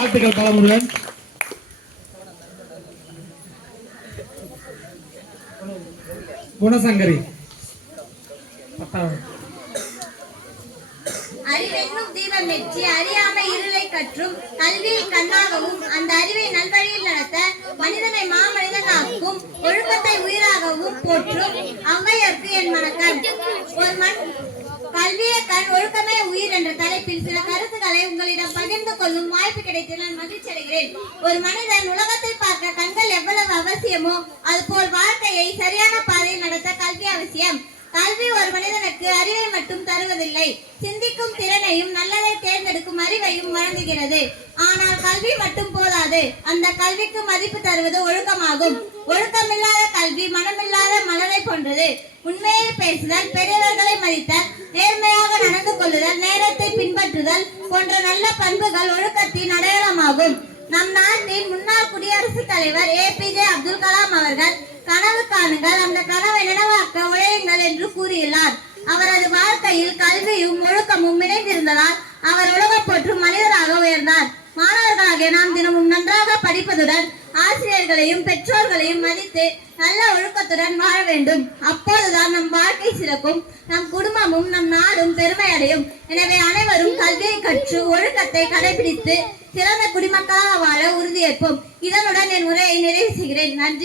வாழ்த்துக்கள் பாலமுருகன். குணசங்கரி அறிவென்னும் தீபம் வெற்றி அறியாமை இருளை கற்றும் கல்வியை கண்ணாகவும் அந்த அறிவை நல்வழியில் நடத்த மனிதனை மாமனிதனாக்கும் ஒழுக்கத்தை உயிராகவும் போற்றும் ஔவையர்க்கு என் வணக்கம். ஒரு கல்வியே கண் ஒழுக்கமே உயிர் என்ற தலைப்பில் சில கருத்துக்களை உங்களிடம் பகிர்ந்து கொள்ளும் வாய்ப்பு கிடைத்து நான் மகிழ்ச்சி அடைகிறேன். ஒரு மனிதன் உலகத்தை பார்க்க கண்கள் எவ்வளவு அவசியமோ அதுபோல் வாழ்க்கையை சரியான பாதையில் நடத்த கல்வி அவசியம். கல்வி ஒரு மனிதனுக்கு அறிவை மட்டும் தருவதில்லை, சிந்திக்கும் திறனையும் நல்லதை தேர்ந்தெடுக்கும் அறிவையும் வழங்குகிறது. ஆனால் கல்வி மட்டும் போதாது, அந்த கல்விக்கு மதிப்பு தருவது ஒழுக்கமாகும். ஒழுக்கமில்லாத கல்வி மனமில்லாத மலரை போன்றது. உண்மையை பேசுதல், பெரியவர்களை மதித்தல், நேர்மையாக நடந்து கொள்ளுதல், நேரத்தை பின்பற்றுதல் போன்ற நல்ல பண்புகள் ஒழுக்கத்தின் அடையாளமாகும். நம் நாட்டின் முன்னாள் குடியரசுத் தலைவர் APJ அப்துல் கலாம் அவர்கள் கனவு காணுங்கள், அந்த கனவை நினைவாக்க உழையுங்கள் என்று கூறியுள்ளார். அவரது வாழ்க்கையில் கல்வியும் ஒழுக்கமும் இணைந்திருந்ததால் அவர் உலக போற்றும் மனிதராக உயர்ந்தார். மாணவர்களாகிய நாம் தினமும் நன்றாக படிப்பதுடன் ஆசிரியர்களையும் பெற்றோர்களையும் மதித்து நல்ல ஒழுக்கத்துடன் வாழ வேண்டும். அப்போதுதான் நம் வாழ்க்கை சிறக்கும், நம் குடும்பமும் நம் நாடும் பெருமை அடையும். எனவே அனைவரும் கல்வியை கற்று ஒழுக்கத்தை கடைபிடித்து சிறந்த குடிமக்களாக வாழ உறுதியேற்போம். இதனுடன் என் உரையை நிறைவு செய்கிறேன். நன்றி.